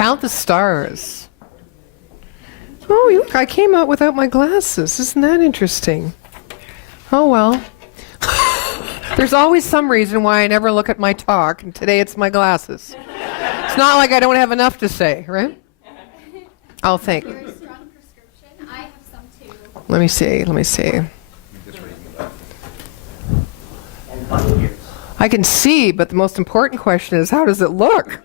Count the stars. Oh, look, I came out without my glasses. Isn't that interesting? Oh, well. There's always some reason why I never look at my talk, and today it's my glasses. It's not like I don't have enough to say, right? I'll think. You're a strong prescription. I have some too. Let me see. I can see, but the most important question is, how does it look?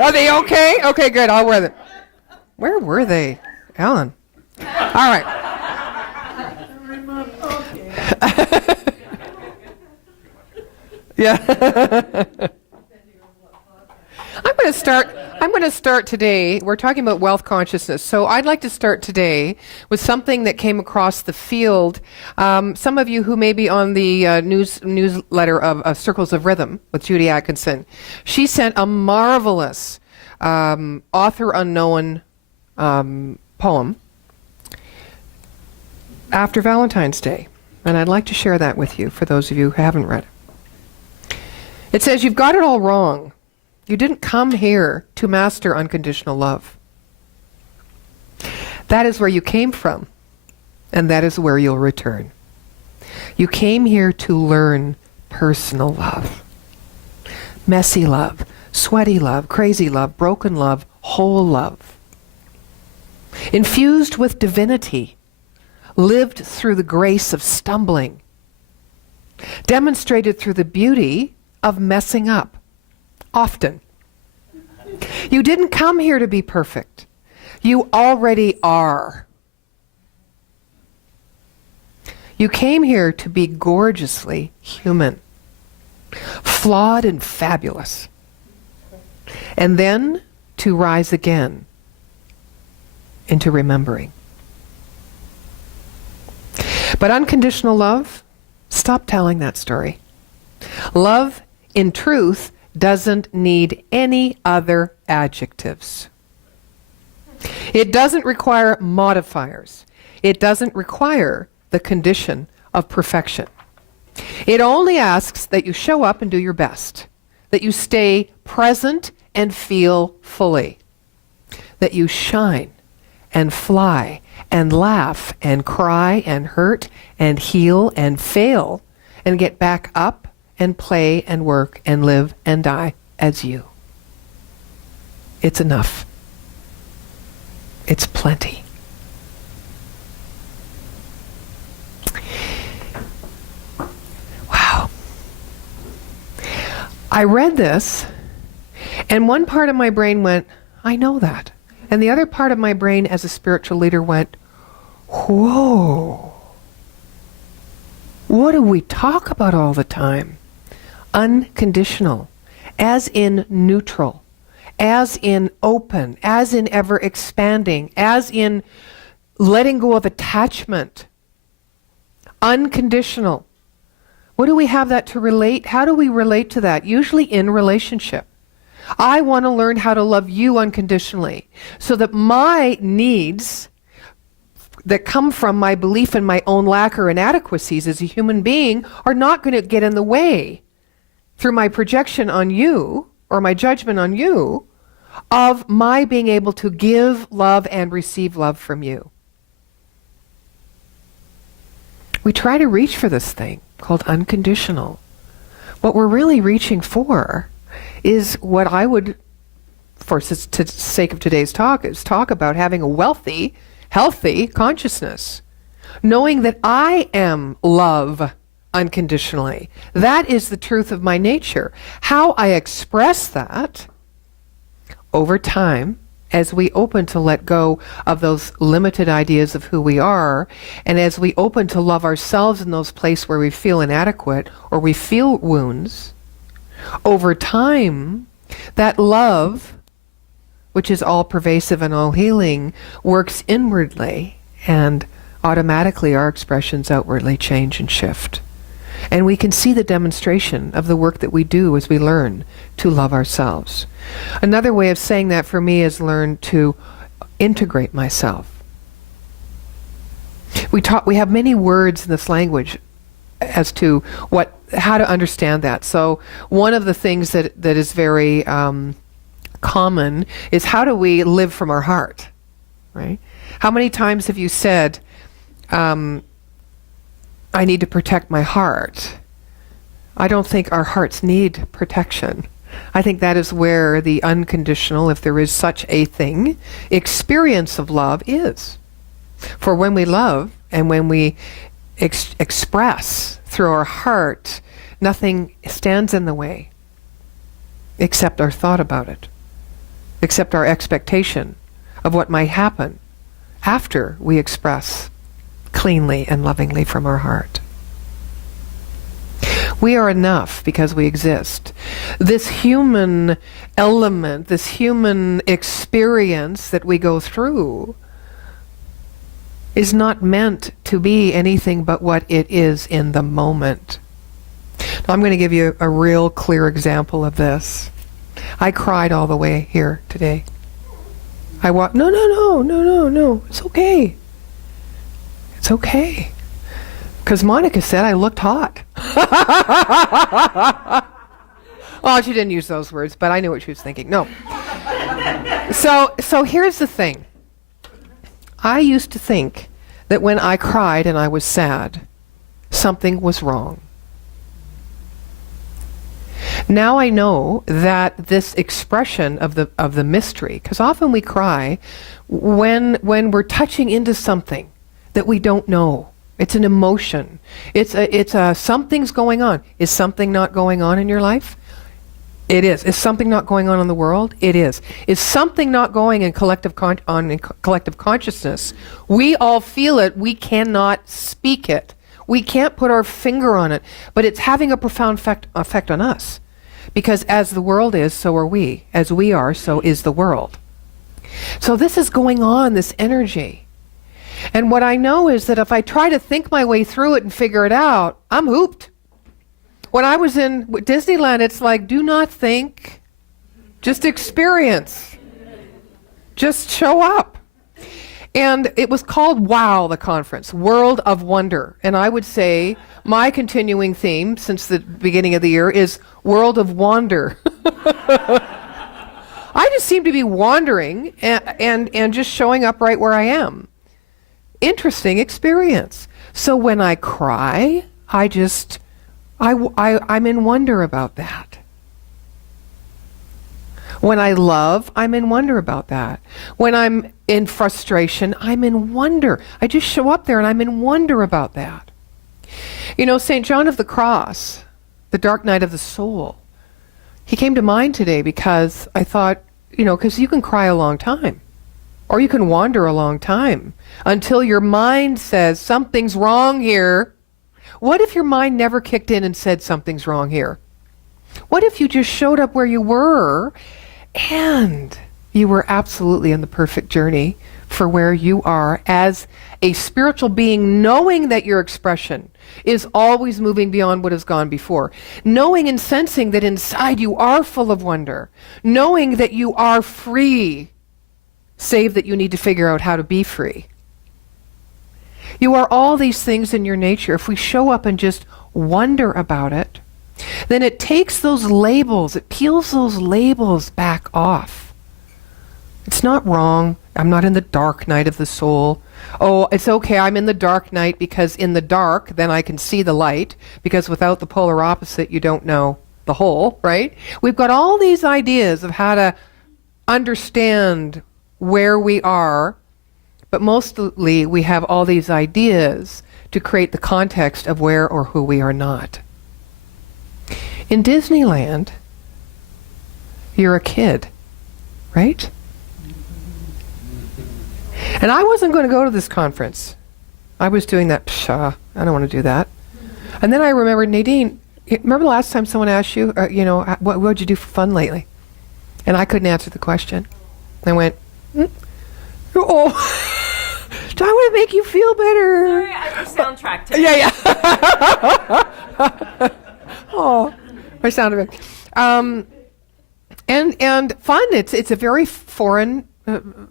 Are they okay? Okay, good. I'll wear them. Where were they, Ellen? All right. Yeah. I'm going to start today. We're talking about wealth consciousness. So I'd like to start today with something that came across the field. Some of you who may be on the newsletter of Circles of Rhythm with Judy Atkinson, she sent a marvelous author unknown poem after Valentine's Day. And I'd like to share that with you for those of you who haven't read it. It says, "You've got it all wrong. You didn't come here to master unconditional love. That is where you came from, and that is where you'll return. You came here to learn personal love. Messy love, sweaty love, crazy love, broken love, whole love. Infused with divinity, lived through the grace of stumbling, demonstrated through the beauty of messing up. Often. You didn't come here to be perfect. You already are. You came here to be gorgeously human, flawed and fabulous, and then to rise again into remembering. But unconditional love, stop telling that story. Love, in truth, doesn't need any other adjectives. It doesn't require modifiers. It doesn't require the condition of perfection. It only asks that you show up and do your best, that you stay present and feel fully, that you shine and fly and laugh and cry and hurt and heal and fail and get back up and play and work and live and die as you. It's enough. It's plenty. Wow. I read this, and one part of my brain went, I know that. And the other part of my brain as a spiritual leader went, whoa. What do we talk about all the time? Unconditional, as in neutral, as in open, as in ever expanding, as in letting go of attachment. Unconditional. What do we have that to relate? How do we relate to that? Usually in relationship. I want to learn how to love you unconditionally so that my needs that come from my belief in my own lack or inadequacies as a human being are not going to get in the way through my projection on you or my judgment on you of my being able to give love and receive love from you. We try to reach for this thing called unconditional. What we're really reaching for is what I would, for the sake of today's talk, is talk about having a wealthy, healthy consciousness. Knowing that I am love unconditionally. That is the truth of my nature. How I express that over time as we open to let go of those limited ideas of who we are, and as we open to love ourselves in those places where we feel inadequate or we feel wounds, over time, that love, which is all pervasive and all healing, works inwardly, and automatically our expressions outwardly change and shift. And we can see the demonstration of the work that we do as we learn to love ourselves. Another way of saying that for me is learn to integrate myself. We have many words in this language as to how to understand that. So one of the things that is very common is how do we live from our heart, right? How many times have you said, I need to protect my heart? I don't think our hearts need protection. I think that is where the unconditional, if there is such a thing, experience of love is. For when we love and when we express through our heart, nothing stands in the way except our thought about it, except our expectation of what might happen after we express cleanly and lovingly from our heart. We are enough because we exist. This human element, this human experience that we go through is not meant to be anything but what it is in the moment. Now, I'm going to give you a real clear example of this. I cried all the way here today. I walked, no, it's okay. It's okay. Because Monica said I looked hot. Oh, she didn't use those words, but I knew what she was thinking. No. So here's the thing. I used to think that when I cried and I was sad, something was wrong. Now I know that this expression of the mystery, because often we cry when we're touching into something that we don't know. It's an emotion. It's something's going on. Is something not going on in your life? It is. Is something not going on in the world? It is. Is something not going in collective consciousness? We all feel it. We cannot speak it. We can't put our finger on it, but it's having a profound effect on us. Because as the world is, so are we. As we are, so is the world. So this is going on, this energy. And what I know is that if I try to think my way through it and figure it out, I'm hooped. When I was in Disneyland, it's like, do not think, just experience. Just show up. And it was called WOW, the conference, World of Wonder. And I would say my continuing theme since the beginning of the year is World of Wander. I just seem to be wandering and just showing up right where I am. Interesting experience. So when I cry, I'm in wonder about that. When I love, I'm in wonder about that. When I'm in frustration, I'm in wonder. I just show up there and I'm in wonder about that. You know, St. John of the Cross, the dark night of the soul, he came to mind today because I thought, you know, because you can cry a long time. Or you can wander a long time until your mind says something's wrong here. What if your mind never kicked in and said something's wrong here? What if you just showed up where you were and you were absolutely in the perfect journey for where you are as a spiritual being, knowing that your expression is always moving beyond what has gone before, knowing and sensing that inside you are full of wonder, knowing that you are free, save that you need to figure out how to be free. You are all these things in your nature. If we show up and just wonder about it, then it takes those labels, it peels those labels back off. It's not wrong. I'm not in the dark night of the soul. Oh, it's okay, I'm in the dark night because in the dark, then I can see the light, because without the polar opposite, you don't know the whole, right? We've got all these ideas of how to understand where we are, but mostly we have all these ideas to create the context of where or who we are not. In Disneyland, you're a kid, right? And I wasn't going to go to this conference. I was doing that, I don't want to do that. And then I remembered, Nadine, remember the last time someone asked you, what did you do for fun lately? And I couldn't answer the question. I went, oh, do I want to make you feel better? Sorry, I have a soundtrack to it. Yeah. Oh, my sound effect. And fun. It's a very foreign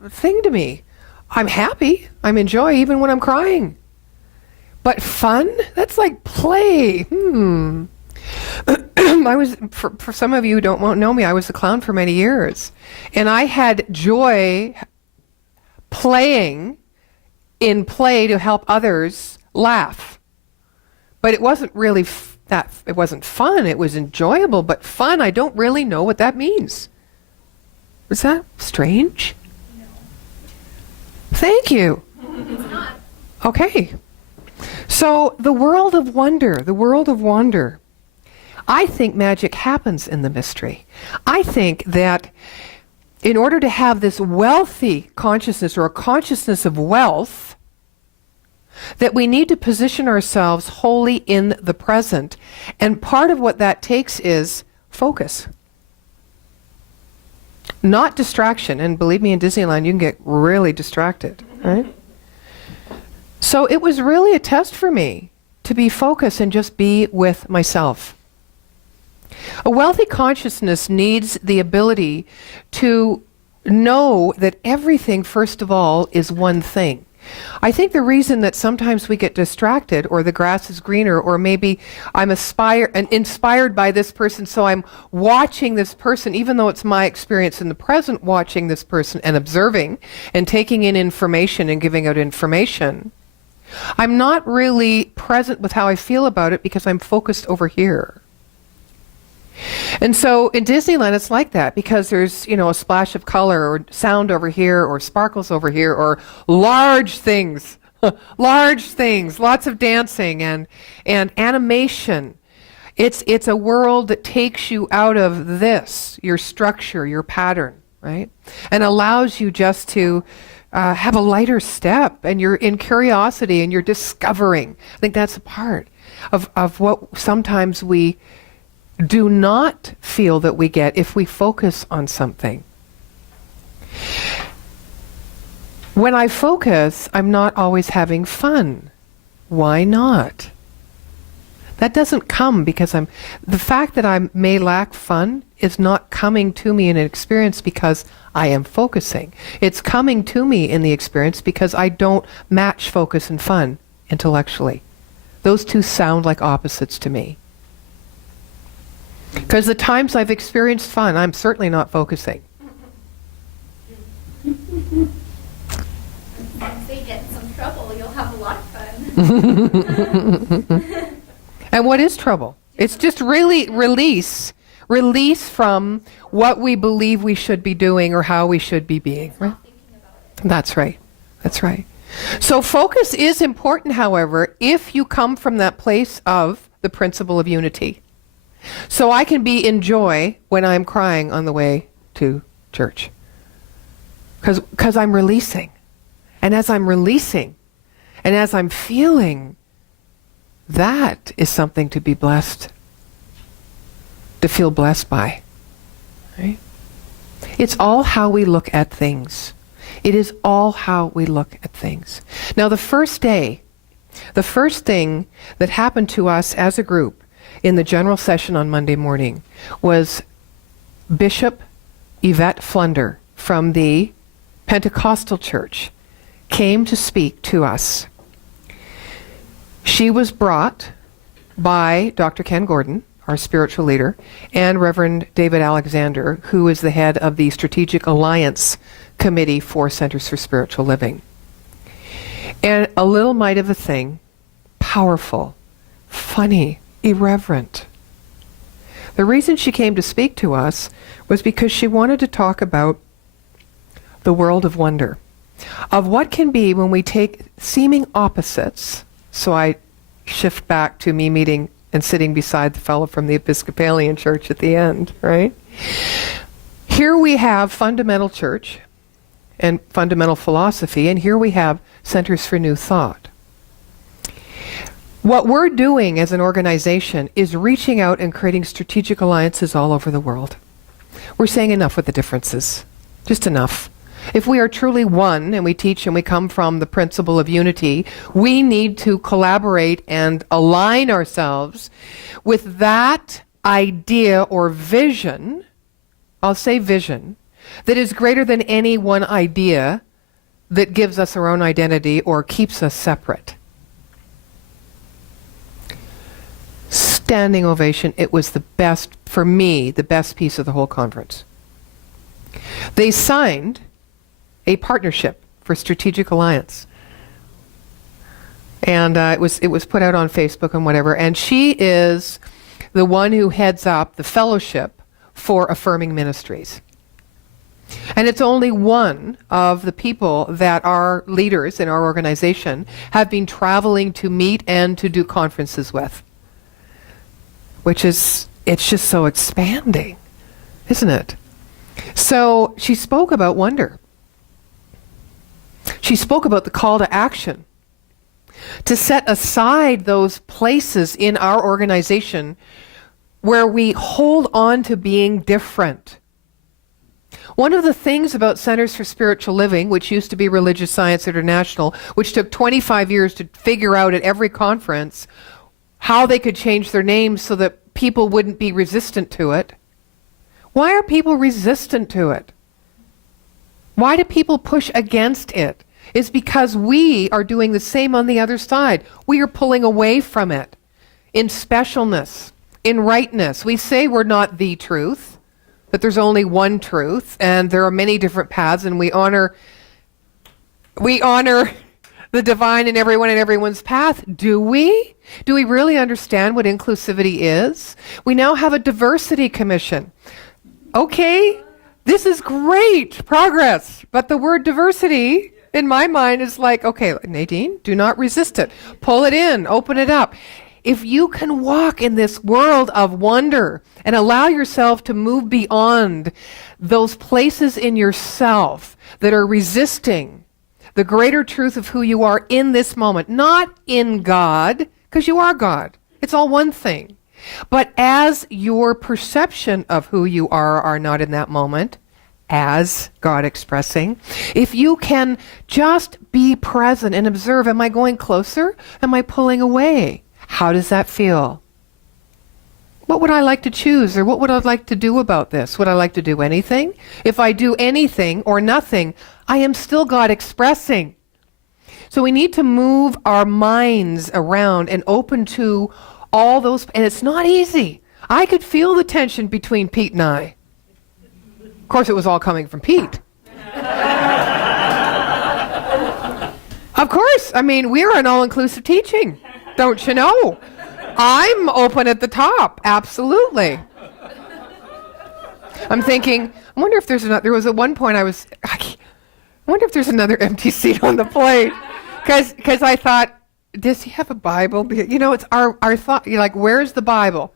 thing to me. I'm happy. I'm enjoy even when I'm crying. But fun? That's like play. for some of you who won't know me, I was a clown for many years. And I had joy playing in play to help others laugh. But it wasn't really it wasn't fun. It was enjoyable, but fun, I don't really know what that means. Is that strange? No. Thank you. It's not. Okay. So the world of wonder. I think magic happens in the mystery. I think that in order to have this wealthy consciousness or a consciousness of wealth, that we need to position ourselves wholly in the present. And part of what that takes is focus. Not distraction. And believe me, in Disneyland, you can get really distracted, right? So it was really a test for me to be focused and just be with myself. A wealthy consciousness needs the ability to know that everything, first of all, is one thing. I think the reason that sometimes we get distracted, or the grass is greener, or maybe I'm inspired by this person, so I'm watching this person, even though it's my experience in the present, watching this person and observing and taking in information and giving out information. I'm not really present with how I feel about it because I'm focused over here. And so in Disneyland, it's like that because there's, a splash of color or sound over here or sparkles over here or large things, lots of dancing and animation. It's a world that takes you out of this, your structure, your pattern, right? And allows you just to have a lighter step, and you're in curiosity and you're discovering. I think that's a part of what sometimes we do not feel that we get if we focus on something. When I focus, I'm not always having fun. Why not? That doesn't come because the fact that I may lack fun is not coming to me in an experience because I am focusing. It's coming to me in the experience because I don't match focus and fun intellectually. Those two sound like opposites to me. Because the times I've experienced fun, I'm certainly not focusing. Once they get in some trouble, you'll have a lot of fun. And what is trouble? It's just really release from what we believe we should be doing or how we should be being. Right? Not thinking about it. That's right. So focus is important, however, if you come from that place of the principle of unity. So I can be in joy when I'm crying on the way to church. Because I'm releasing. And as I'm releasing, and as I'm feeling, that is something to be blessed, to feel blessed by. Right? It's all how we look at things. It is all how we look at things. Now the first thing that happened to us as a group in the general session on Monday morning was Bishop Yvette Flunder from the Pentecostal Church came to speak to us. She was brought by Dr. Ken Gordon, our spiritual leader, and Reverend David Alexander, who is the head of the Strategic Alliance Committee for Centers for Spiritual Living. And a little mite of a thing, powerful, funny, irreverent. The reason she came to speak to us was because she wanted to talk about the world of wonder, of what can be when we take seeming opposites. So I shift back to me meeting and sitting beside the fellow from the Episcopalian Church at the end, right? Here we have fundamental church and fundamental philosophy, and here we have Centers for New Thought. What we're doing as an organization is reaching out and creating strategic alliances all over the world. We're saying enough with the differences. Just enough. If we are truly one and we teach and we come from the principle of unity, we need to collaborate and align ourselves with that idea or vision, I'll say vision, that is greater than any one idea that gives us our own identity or keeps us separate. Standing ovation. It was the best, for me, the best piece of the whole conference. They signed a partnership for strategic alliance. And it was put out on Facebook and whatever. And she is the one who heads up the fellowship for Affirming Ministries. And it's only one of the people that our leaders in our organization have been traveling to meet and to do conferences with. Which is, it's just so expanding, isn't it? So she spoke about wonder. She spoke about the call to action. To set aside those places in our organization where we hold on to being different. One of the things about Centers for Spiritual Living, which used to be Religious Science International, which took 25 years to figure out at every conference how they could change their names so that people wouldn't be resistant to it. Why are people resistant to it? Why do people push against it? It's because we are doing the same on the other side. We are pulling away from it in specialness, in rightness. We say we're not the truth, that there's only one truth, and there are many different paths, and we honor the divine in everyone and everyone's path. Do we? Do we really understand what inclusivity is? We now have a diversity commission. Okay, this is great progress, but the word diversity in my mind is like, okay, Nadene, do not resist it. Pull it in, open it up. If you can walk in this world of wonder and allow yourself to move beyond those places in yourself that are resisting the greater truth of who you are in this moment, not in God, because you are God. It's all one thing. But as your perception of who you are not in that moment, as God expressing, if you can just be present and observe, am I going closer? Am I pulling away? How does that feel? What would I like to choose, or what would I like to do about this? Would I like to do anything? If I do anything or nothing, I am still God expressing. So we need to move our minds around and open to all those, and it's not easy. I could feel the tension between Pete and I. Of course, it was all coming from Pete. Of course. I mean, we're an all-inclusive teaching, don't you know? I'm open at the top, absolutely. I'm thinking, I wonder if there's another, there was at one point I wonder if there's another empty seat on the plane. Because I thought, does he have a Bible? You know, it's our thought, you're like, where's the Bible?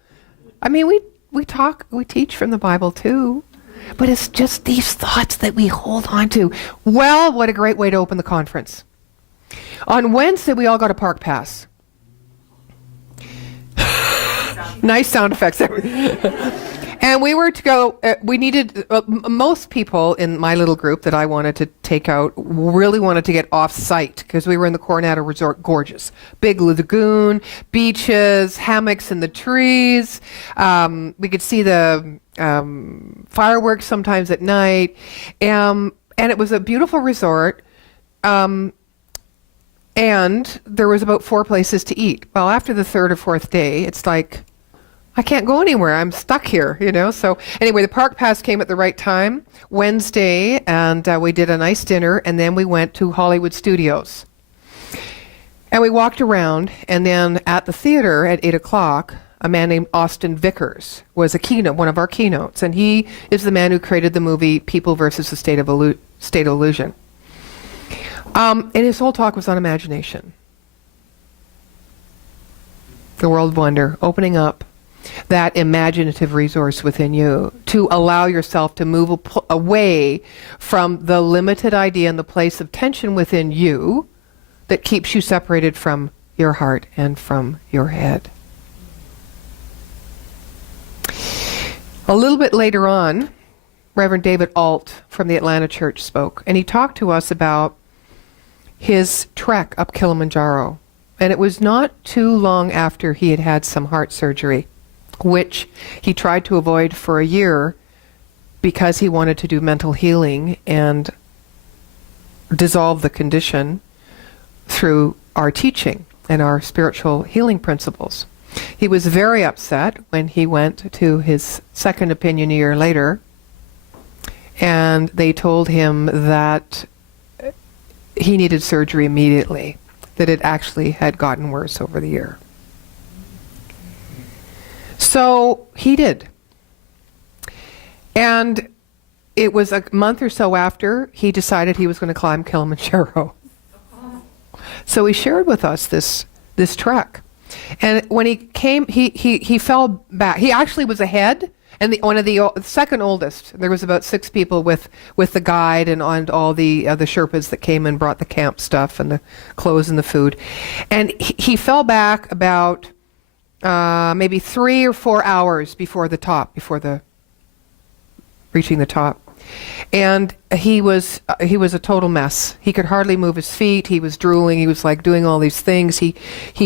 I mean, we teach from the Bible too. But it's just these thoughts that we hold on to. Well, what a great way to open the conference. On Wednesday, we all got a park pass. Nice sound effects. And we were to go, we needed, most people in my little group that I wanted to take out really wanted to get off-site because we were in the Coronado Resort. Gorgeous. Big lagoon, beaches, hammocks in the trees. We could see the fireworks sometimes at night. And it was a beautiful resort. And there was about 4 places to eat. Well, after the 3rd or 4th day, it's like, I can't go anywhere. I'm stuck here, you know. So anyway, the park pass came at the right time, Wednesday, and we did a nice dinner, and then we went to Hollywood Studios. And we walked around, and then at the theater at 8 o'clock, a man named Austin Vickers was one of our keynotes, and he is the man who created the movie People versus the State of Illusion. And his whole talk was on imagination. The world of wonder, opening up that imaginative resource within you to allow yourself to move away from the limited idea and the place of tension within you that keeps you separated from your heart and from your head. A little bit later on, Reverend David Alt from the Atlanta Church spoke, and he talked to us about his trek up Kilimanjaro. And it was not too long after he had had some heart surgery, which he tried to avoid for a year because he wanted to do mental healing and dissolve the condition through our teaching and our spiritual healing principles. He was very upset when he went to his second opinion a year later, and they told him that he needed surgery immediately, that it actually had gotten worse over the year. So he did. And it was a month or so after he decided he was going to climb Kilimanjaro. So he shared with us this trek. And when he came, he fell back. He actually was ahead, and one of the second oldest. There was about 6 people with the guide and all the Sherpas that came and brought the camp stuff and the clothes and the food. And he fell back about maybe 3 or 4 hours before reaching the top. And he was a total mess. He could hardly move his feet. He was drooling. He was like doing all these things. He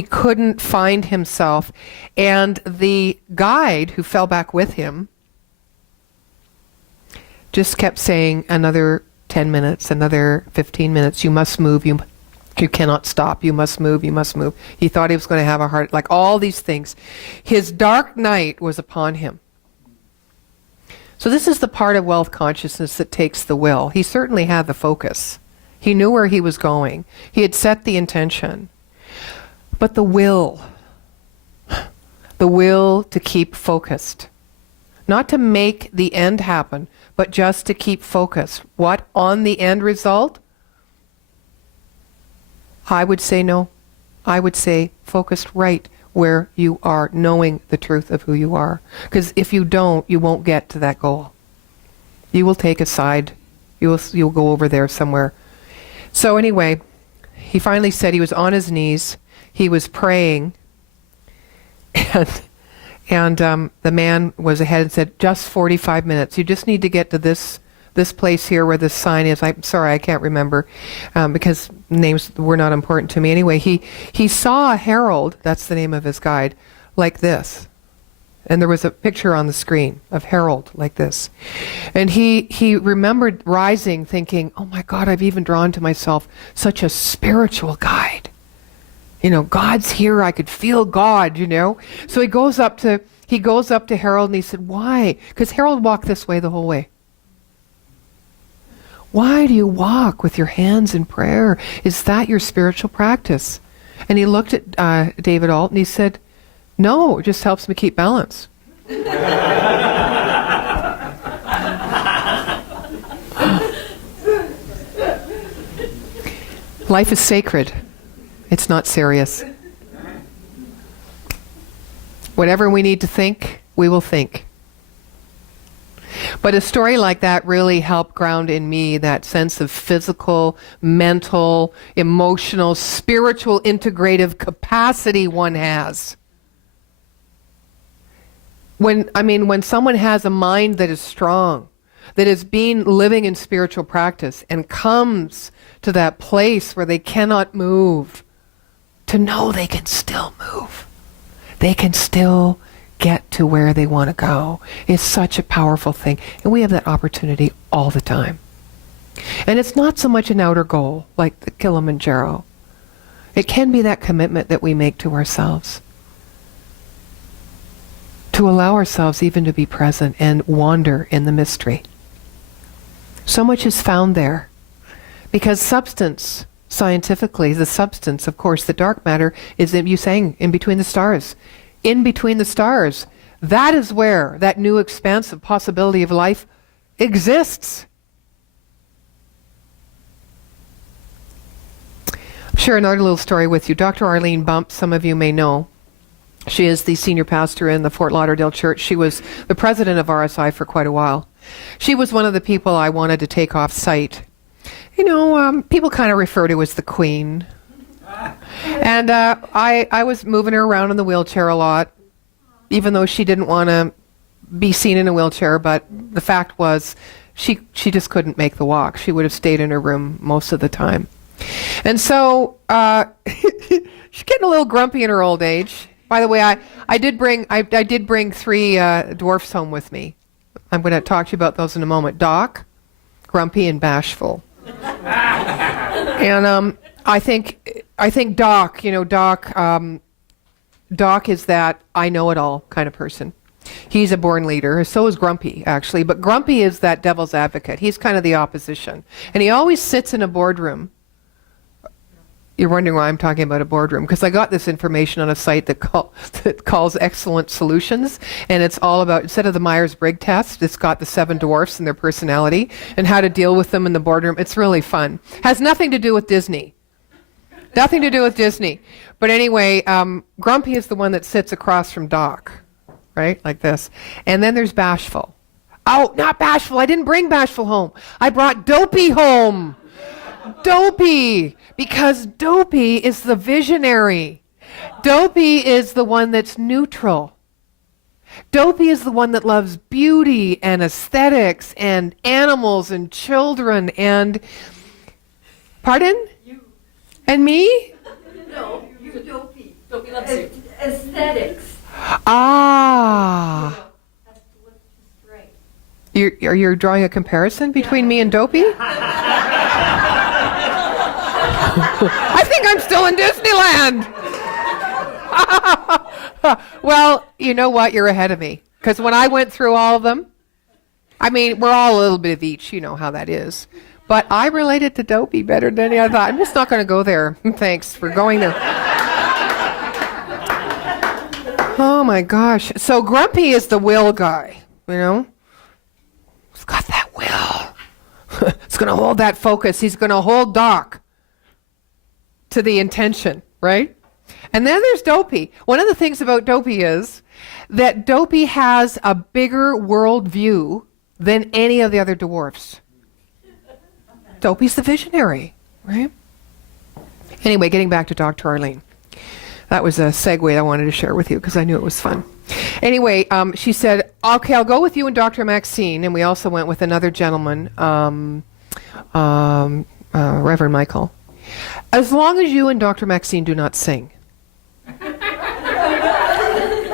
couldn't find himself. And the guide who fell back with him just kept saying, another 10 minutes, another 15 minutes, you must move, you cannot stop, you must move, you must move. He thought he was going to have a heart, like all these things. His dark night was upon him. So this is the part of wealth consciousness that takes the will. He certainly had the focus. He knew where he was going. He had set the intention. But the will to keep focused, not to make the end happen, but just to keep focused. What on the end result? I would say no. I would say focused right where you are, knowing the truth of who you are. Because if you don't, you won't get to that goal. You will take a side. You'll go over there somewhere. So anyway, he finally said he was on his knees. He was praying. And the man was ahead and said, just 45 minutes. You just need to get to this place here where this sign is. I'm sorry, I can't remember because names were not important to me. Anyway, he saw a herald, that's the name of his guide, like this. And there was a picture on the screen of Harold like this. And he remembered rising thinking, oh my God, I've even drawn to myself such a spiritual guide. You know, God's here, I could feel God, you know. So he goes up to Harold and he said, why? Because Harold walked this way the whole way. Why do you walk with your hands in prayer? Is that your spiritual practice? And he looked at David Alt and he said, no, it just helps me keep balance. Life is sacred. It's not serious. Whatever we need to think, we will think. But a story like that really helped ground in me that sense of physical, mental, emotional, spiritual, integrative capacity one has. When someone has a mind that is strong, that has been living in spiritual practice and comes to that place where they cannot move, to know they can still move. They can still get to where they want to go is such a powerful thing. And we have that opportunity all the time. And it's not so much an outer goal like the Kilimanjaro. It can be that commitment that we make to ourselves. To allow ourselves even to be present and wander in the mystery. So much is found there. Because substance, scientifically, the substance, of course, the dark matter is, you saying, in between the stars. In between the stars. That is where that new expansive possibility of life exists. I'll share another little story with you. Dr. Arlene Bump, some of you may know. She is the senior pastor in the Fort Lauderdale Church. She was the president of RSI for quite a while. She was one of the people I wanted to take off site. You know, people kind of refer to as the queen. And I was moving her around in the wheelchair a lot, even though she didn't want to be seen in a wheelchair. But the fact was, she just couldn't make the walk. She would have stayed in her room most of the time. And so she's getting a little grumpy in her old age. By the way, I did bring 3 dwarfs home with me. I'm going to talk to you about those in a moment. Doc, grumpy, and bashful. And I think Doc, Doc is that I know it all kind of person. He's a born leader. So is Grumpy, actually. But Grumpy is that devil's advocate. He's kind of the opposition. And he always sits in a boardroom. You're wondering why I'm talking about a boardroom, because I got this information on a site that calls Excellent Solutions, and it's all about, instead of the Myers-Briggs test, it's got the 7 dwarfs and their personality and how to deal with them in the boardroom. It's really fun. Has nothing to do with Disney. Nothing to do with Disney. But anyway, Grumpy is the one that sits across from Doc, right, like this. And then there's Bashful. Oh, not Bashful. I didn't bring Bashful home. I brought Dopey home. Dopey, because Dopey is the visionary. Dopey is the one that's neutral. Dopey is the one that loves beauty and aesthetics and animals and children and... Pardon? You. And me? No, you Dopey. Dopey loves you. Aesthetics. Ah. Has to look just right. You're drawing a comparison between me and Dopey? I think I'm still in Disneyland. Well, you know what? You're ahead of me. Because when I went through all of them, I mean, we're all a little bit of each. You know how that is. But I related to Dopey better than I thought. I'm just not going to go there. Thanks for going there. Oh, my gosh. So Grumpy is the will guy, you know? He's got that will. He's going to hold that focus. He's going to hold Doc to the intention, right? And then there's Dopey. One of the things about Dopey is that Dopey has a bigger world view than any of the other dwarfs. Dopey's the visionary, right? Anyway, getting back to Dr. Arlene. That was a segue I wanted to share with you because I knew it was fun. Anyway, she said, okay, I'll go with you and Dr. Maxine. And we also went with another gentleman, Reverend Michael. As long as you and Dr. Maxine do not sing.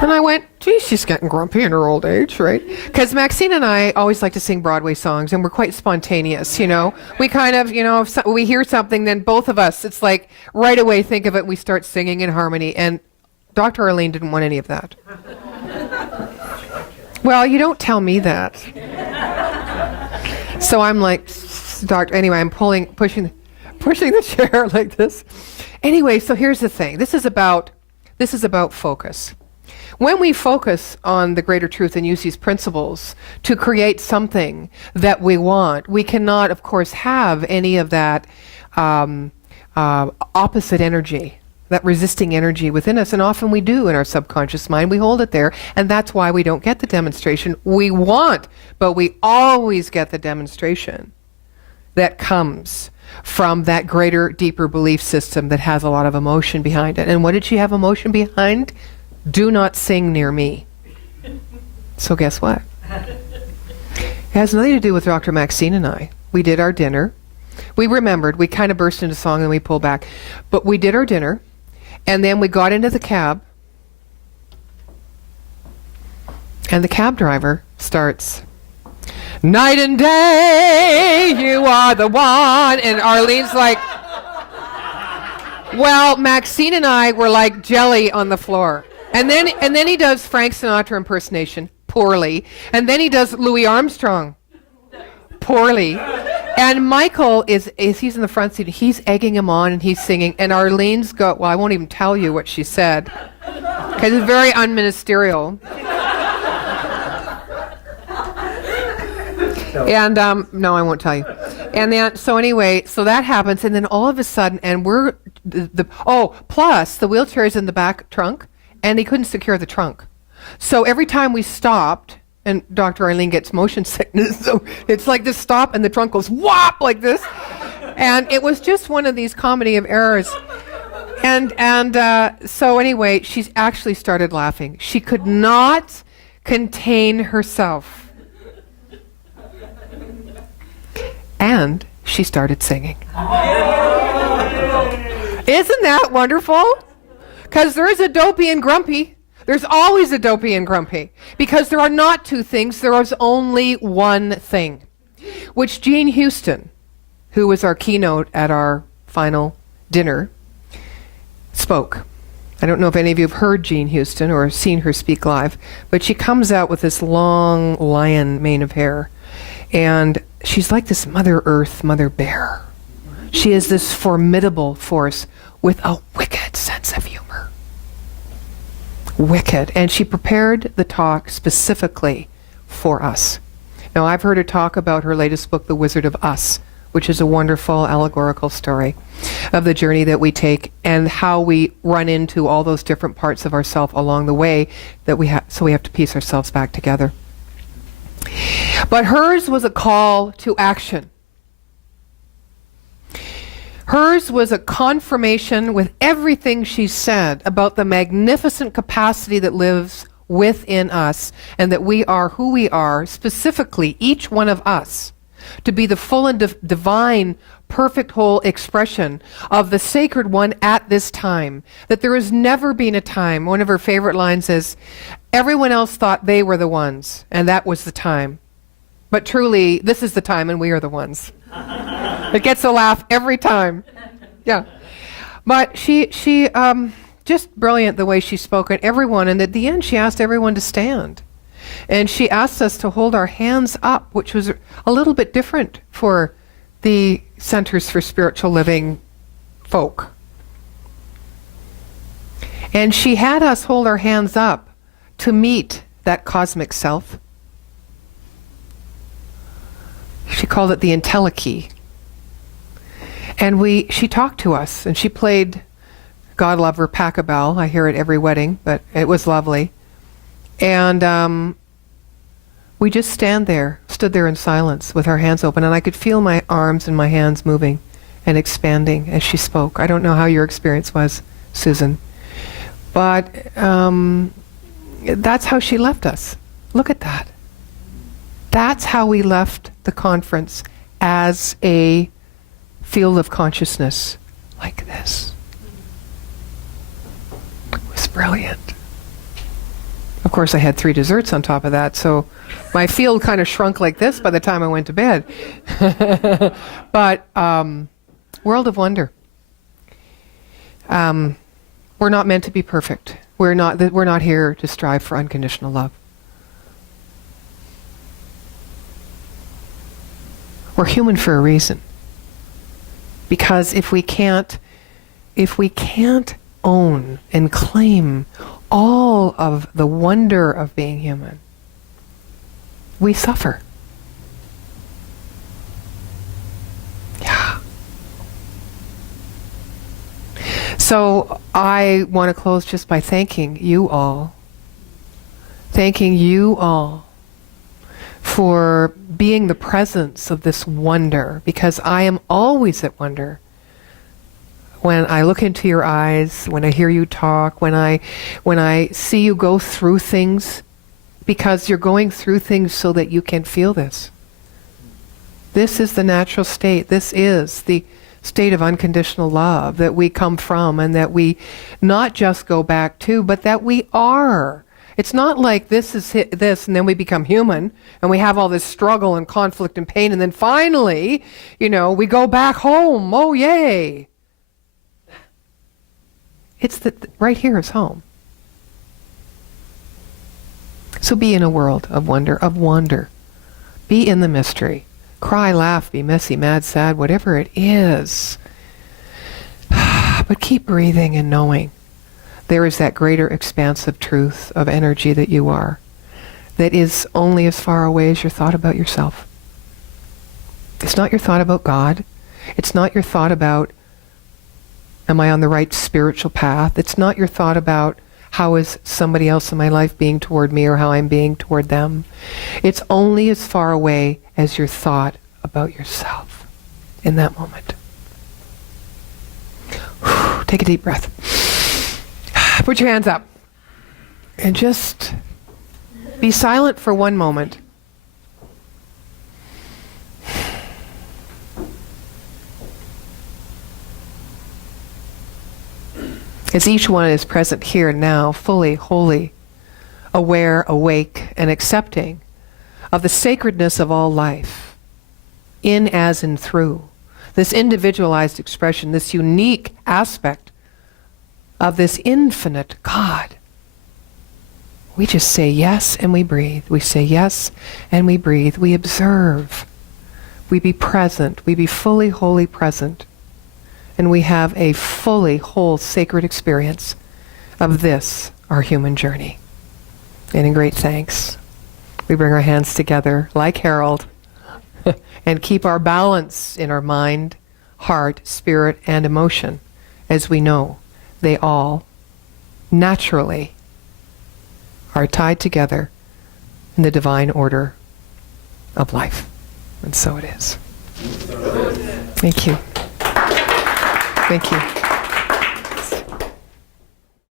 And I went, gee, she's getting grumpy in her old age, right? Because Maxine and I always like to sing Broadway songs, and we're quite spontaneous, you know? We kind of, you know, if we hear something, then both of us, it's like right away think of it, we start singing in harmony, and Dr. Arlene didn't want any of that. Well, you don't tell me that. So I'm like, Doctor, anyway, I'm pushing the chair like this. Anyway, so here's the thing. This is about focus. When we focus on the greater truth and use these principles to create something that we want, we cannot, of course, have any of that opposite energy, that resisting energy within us. And often we do in our subconscious mind. We hold it there, and that's why we don't get the demonstration we want, but we always get the demonstration that comes from that greater, deeper belief system that has a lot of emotion behind it. And what did she have emotion behind? Do not sing near me. So guess what? It has nothing to do with Dr. Maxine and I. We did our dinner. We remembered. We kind of burst into song and we pulled back. But we did our dinner. And then we got into the cab. And the cab driver starts, night and day, you are the one. And Arlene's like, well, Maxine and I were like jelly on the floor. And then he does Frank Sinatra impersonation, poorly. And then he does Louis Armstrong, poorly. And Michael he's in the front seat. He's egging him on and he's singing. And Arlene's well, I won't even tell you what she said because it's very unministerial. And no, I won't tell you. And then so anyway, so that happens, and then all of a sudden, and we're plus the wheelchair is in the back trunk, and he couldn't secure the trunk. So every time we stopped, and Dr. Arlene gets motion sickness, so it's like this stop, and the trunk goes whop like this, and it was just one of these comedy of errors. And so anyway, she's actually started laughing. She could not contain herself. And she started singing. Isn't that wonderful? Because there is a dopey and grumpy. There's always a dopey and grumpy. Because there are not two things, there is only one thing. Which Jean Houston, who was our keynote at our final dinner, spoke. I don't know if any of you have heard Jean Houston or seen her speak live, but she comes out with this long lion mane of hair. And she's like this Mother Earth, Mother Bear. She is this formidable force with a wicked sense of humor. Wicked. And she prepared the talk specifically for us. Now, I've heard her talk about her latest book, The Wizard of Us, which is a wonderful allegorical story of the journey that we take and how we run into all those different parts of ourselves along the way that we have, so we have to piece ourselves back together. But hers was a call to action. Hers was a confirmation with everything she said about the magnificent capacity that lives within us and that we are who we are, specifically each one of us, to be the full and divine, perfect whole expression of the sacred one at this time. That there has never been a time, one of her favorite lines is, everyone else thought they were the ones, and that was the time. But truly, this is the time and we are the ones. It gets a laugh every time. Yeah. But she just brilliant the way she spoke at everyone, and at the end she asked everyone to stand. And she asked us to hold our hands up, which was a little bit different for the Centers for Spiritual Living folk. And she had us hold our hands up to meet that cosmic self. She called it the Entelechy. And she talked to us, and she played God Love Her Pack-a-Bell. I hear it every wedding, but it was lovely. And we just stood there in silence with our hands open, and I could feel my arms and my hands moving and expanding as she spoke. I don't know how your experience was, Susan, but that's how she left us. Look at that. That's how we left the conference, as a field of consciousness like this. It was brilliant. Of course, I had 3 desserts on top of that, so my field kind of shrunk like this by the time I went to bed. But world of wonder. We're not meant to be perfect. We're not here to strive for unconditional love. We're human for a reason. Because if we can't own and claim all of the wonder of being human, we suffer. Yeah. So I want to close just by thanking you all for being the presence of this wonder, because I am always at wonder when I look into your eyes, when I hear you talk, when I see you go through things, because you're going through things so that you can feel this. This is the natural state. This is the state of unconditional love that we come from, and that we not just go back to, but that we are. It's not like this is this and then we become human and we have all this struggle and conflict and pain, and then finally, we go back home. Oh, yay. It's that right here is home. So be in a world of wonder. Be in the mystery. Cry, laugh, be messy, mad, sad, whatever it is. But keep breathing and knowing there is that greater expansive truth of energy that you are, that is only as far away as your thought about yourself. It's not your thought about God. It's not your thought about, am I on the right spiritual path? It's not your thought about, how is somebody else in my life being toward me or how I'm being toward them. It's only as far away as your thought about yourself in that moment. Take a deep breath. Put your hands up and just be silent for one moment. As each one is present here now, fully, wholly, aware, awake, and accepting of the sacredness of all life, in, as, and through, this individualized expression, this unique aspect of this infinite God, we just say yes and we breathe. We say yes and we breathe. We observe. We be present. We be fully, wholly present. And we have a fully, whole, sacred experience of this, our human journey. And in great thanks, we bring our hands together like Harold and keep our balance in our mind, heart, spirit, and emotion, as we know they all naturally are tied together in the divine order of life. And so it is. Thank you. Thank you.